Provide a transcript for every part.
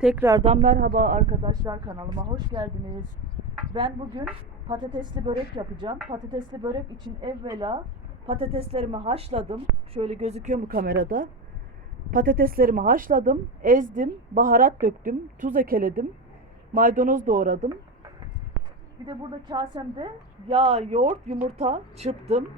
Tekrardan merhaba arkadaşlar kanalıma hoş geldiniz. Ben bugün patatesli börek yapacağım. Patatesli börek için evvela patateslerimi haşladım. Şöyle gözüküyor mu kamerada? Patateslerimi haşladım, ezdim, baharat döktüm, tuz ekledim, maydanoz doğradım. Bir de burada kasemde yağ, yoğurt, yumurta çırptım.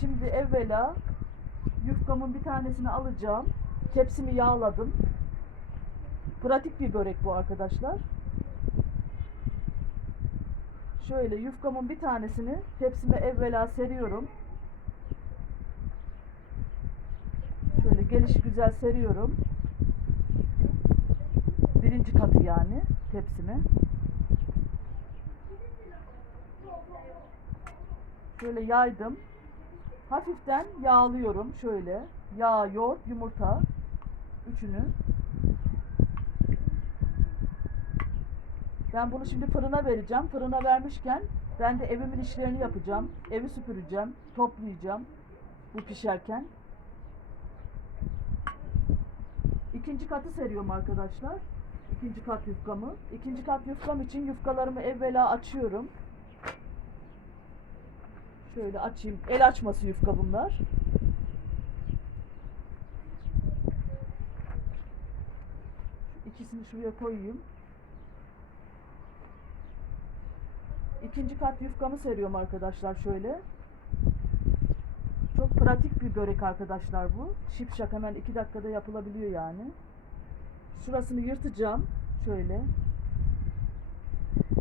Şimdi evvela yufkamın bir tanesini alacağım. Tepsimi yağladım. Pratik bir börek bu arkadaşlar. Şöyle yufkamın bir tanesini tepsime evvela seriyorum. Şöyle geliş güzel seriyorum. Birinci katı yani tepsime. Şöyle yaydım. Hafiften yağlıyorum şöyle. Yağ, yoğurt, yumurta. Üçünü. Ben bunu şimdi fırına vereceğim. Fırına vermişken ben de evimin işlerini yapacağım. Evi süpüreceğim, toplayacağım bu pişerken. İkinci katı seriyorum arkadaşlar. İkinci kat yufkamı. İkinci kat yufkam için yufkalarımı evvela açıyorum. Şöyle açayım. El açması yufka bunlar. İkisini şuraya koyayım. İkinci kat yufkamı seriyorum arkadaşlar şöyle. Çok pratik bir börek arkadaşlar bu. Şipşak hemen iki dakikada yapılabiliyor yani. Şurasını yırtacağım. Şöyle.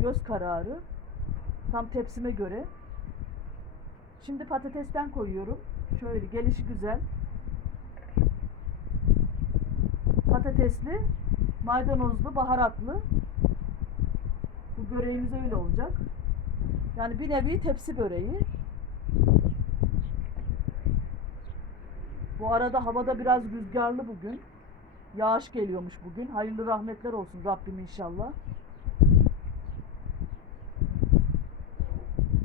Göz kararı. Tam tepsime göre. Şimdi patatesten koyuyorum. Şöyle gelişi güzel. Patatesli, maydanozlu, baharatlı. Bu böreğimiz öyle olacak. Yani bir nevi tepsi böreği. Bu arada havada biraz rüzgarlı bugün. Yağış geliyormuş bugün. Hayırlı rahmetler olsun Rabbim inşallah.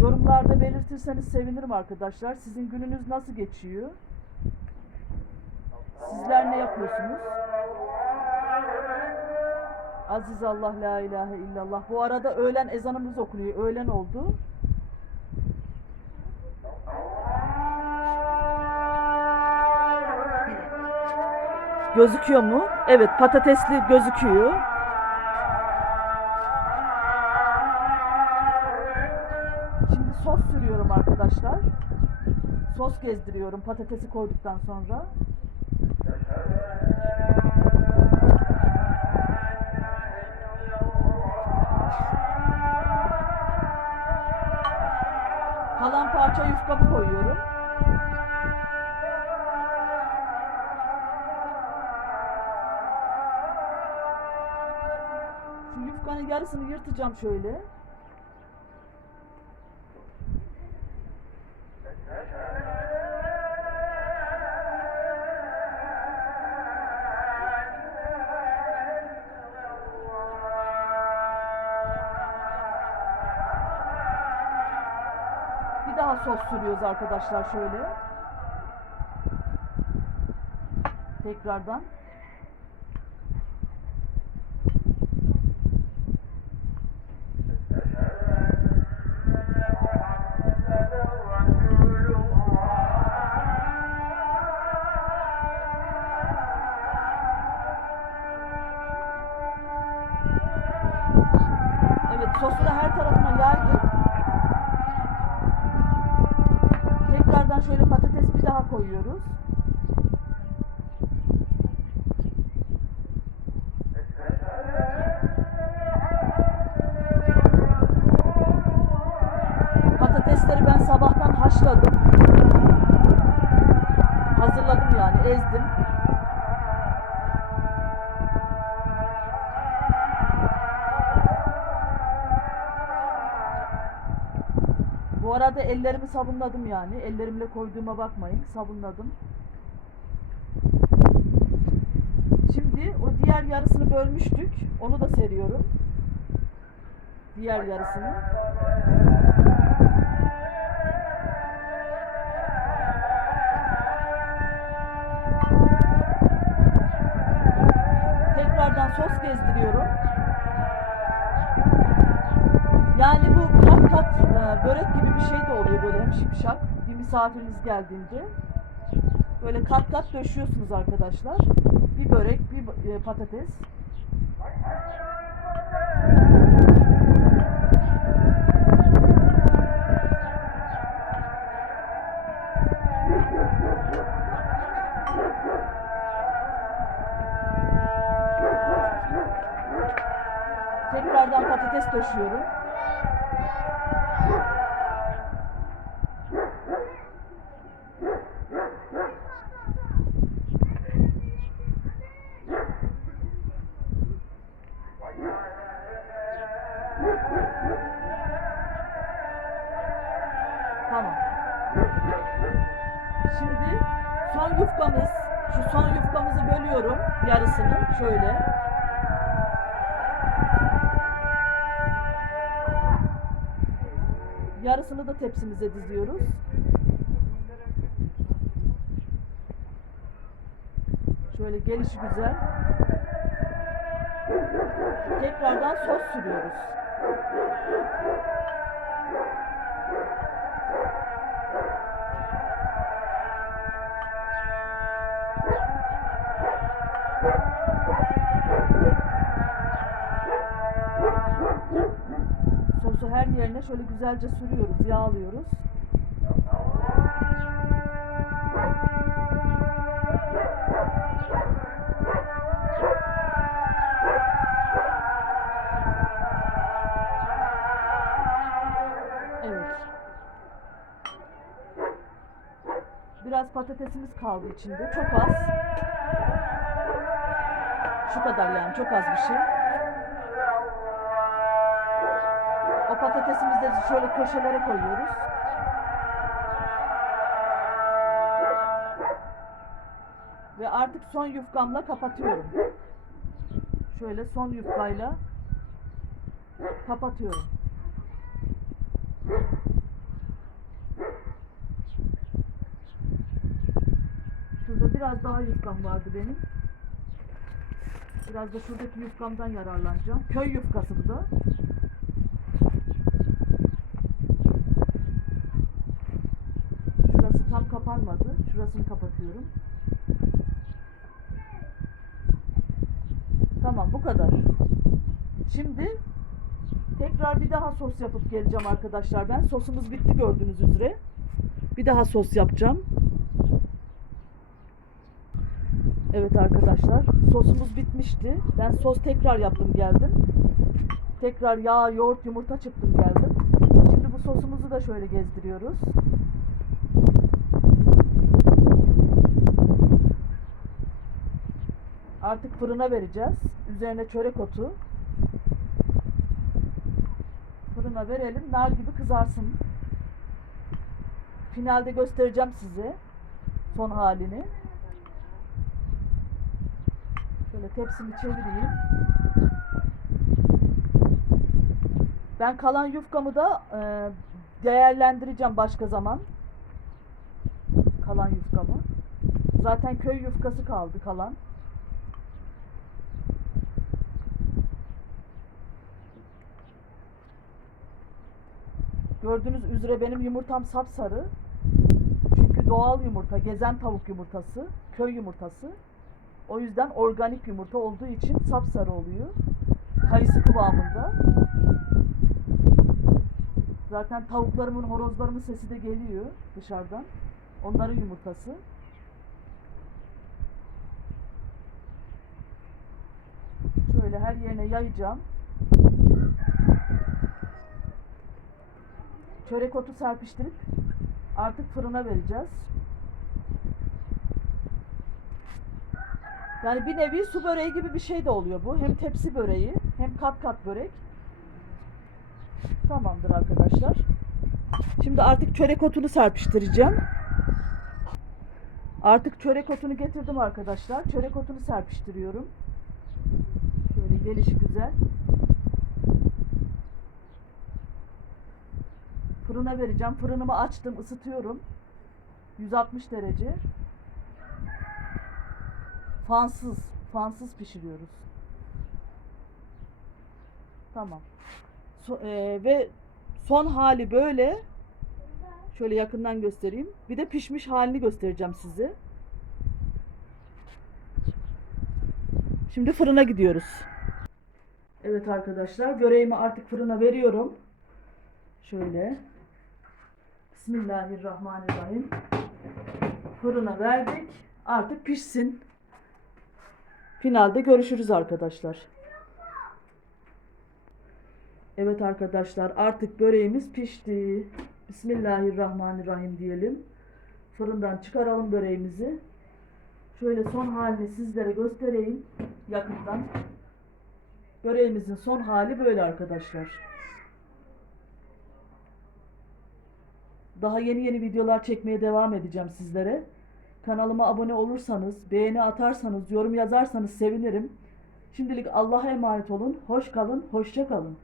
Yorumlarda belirtirseniz sevinirim arkadaşlar. Sizin gününüz nasıl geçiyor? Sizler ne yapıyorsunuz? Aziz Allah la ilahe illallah. Bu arada öğlen ezanımız okunuyor. Öğlen oldu. Gözüküyor mu? Evet patatesli gözüküyor. Şimdi sos sürüyorum arkadaşlar. Sos gezdiriyorum patatesi koyduktan sonra. Parça yufkamı koyuyorum. Şu yufkanın yarısını yırtacağım şöyle. Daha sos sürüyoruz arkadaşlar şöyle. Tekrardan. Daha Bu arada ellerimi sabunladım yani. Ellerimle koyduğuma bakmayın. Sabunladım. Şimdi o diğer yarısını bölmüştük. Onu da seriyorum. Diğer yarısını. tekrardan sos gezdiriyorum. Misafiriniz geldiğinde. Böyle kat kat döşüyorsunuz arkadaşlar. Bir börek, bir e, patates. Son yufkamız, şu son yufkamızı bölüyorum yarısını şöyle. Yarısını da tepsimize diziyoruz. Şöyle gelişi güzel. Tekrardan sos sürüyoruz. Her yerine şöyle güzelce sürüyoruz, yağlıyoruz. Evet. Biraz patatesimiz kaldı içinde. Çok az. Şu kadar yani çok az bir şey. Patatesimizi de şöyle köşelere koyuyoruz. Ve artık son yufkamla kapatıyorum. Şöyle son yufkayla kapatıyorum. Şurada biraz daha yufkam vardı benim. Biraz da şuradaki yufkamdan yararlanacağım. Köy yufkası bu da. Şurasını kapatıyorum. Tamam bu kadar. Şimdi tekrar bir daha sos yapıp geleceğim arkadaşlar ben. Sosumuz bitti gördüğünüz üzere. Bir daha sos yapacağım. Evet arkadaşlar sosumuz bitmişti. Ben sos tekrar yaptım geldim. Tekrar yağ, yoğurt, yumurta çıktım geldim. Şimdi bu sosumuzu da şöyle gezdiriyoruz. Artık fırına vereceğiz. Üzerine çörek otu. Fırına verelim. Nar gibi kızarsın. Finalde göstereceğim size son halini. Şöyle tepsimi çevireyim. Ben kalan yufkamı da e, değerlendireceğim başka zaman. Kalan yufkamı. Zaten köy yufkası kaldı kalan. Gördüğünüz üzere benim yumurtam sapsarı. Çünkü doğal yumurta, gezen tavuk yumurtası, köy yumurtası. O yüzden organik yumurta olduğu için sapsarı oluyor. Kayısı kıvamında. Zaten tavuklarımın, horozlarımın sesi de geliyor dışarıdan. Onların yumurtası. Şöyle her yerine yayacağım. Çörek otu serpiştirip artık fırına vereceğiz. Yani bir nevi su böreği gibi bir şey de oluyor bu. Hem tepsi böreği hem kat kat börek. Tamamdır arkadaşlar. Şimdi artık çörek otunu serpiştireceğim. Artık çörek otunu getirdim arkadaşlar. Çörek otunu serpiştiriyorum. Şöyle gelişi güzel. Fırına vereceğim. Fırınımı açtım, ısıtıyorum. 160 derece. Fansız, fansız pişiriyoruz. Tamam. So- e, ve son hali böyle. Şöyle yakından göstereyim. Bir de pişmiş halini göstereceğim size. Şimdi fırına gidiyoruz. Evet arkadaşlar, böreğimi artık fırına veriyorum. Şöyle. Bismillahirrahmanirrahim. Fırına verdik. Artık pişsin. Finalde görüşürüz arkadaşlar. Evet arkadaşlar artık böreğimiz pişti. Bismillahirrahmanirrahim diyelim. Fırından çıkaralım böreğimizi. Şöyle son halini sizlere göstereyim yakından. Böreğimizin son hali böyle arkadaşlar. Daha yeni yeni videolar çekmeye devam edeceğim sizlere. Kanalıma abone olursanız, beğeni atarsanız, yorum yazarsanız sevinirim. Şimdilik Allah'a emanet olun. Hoş kalın, hoşça kalın.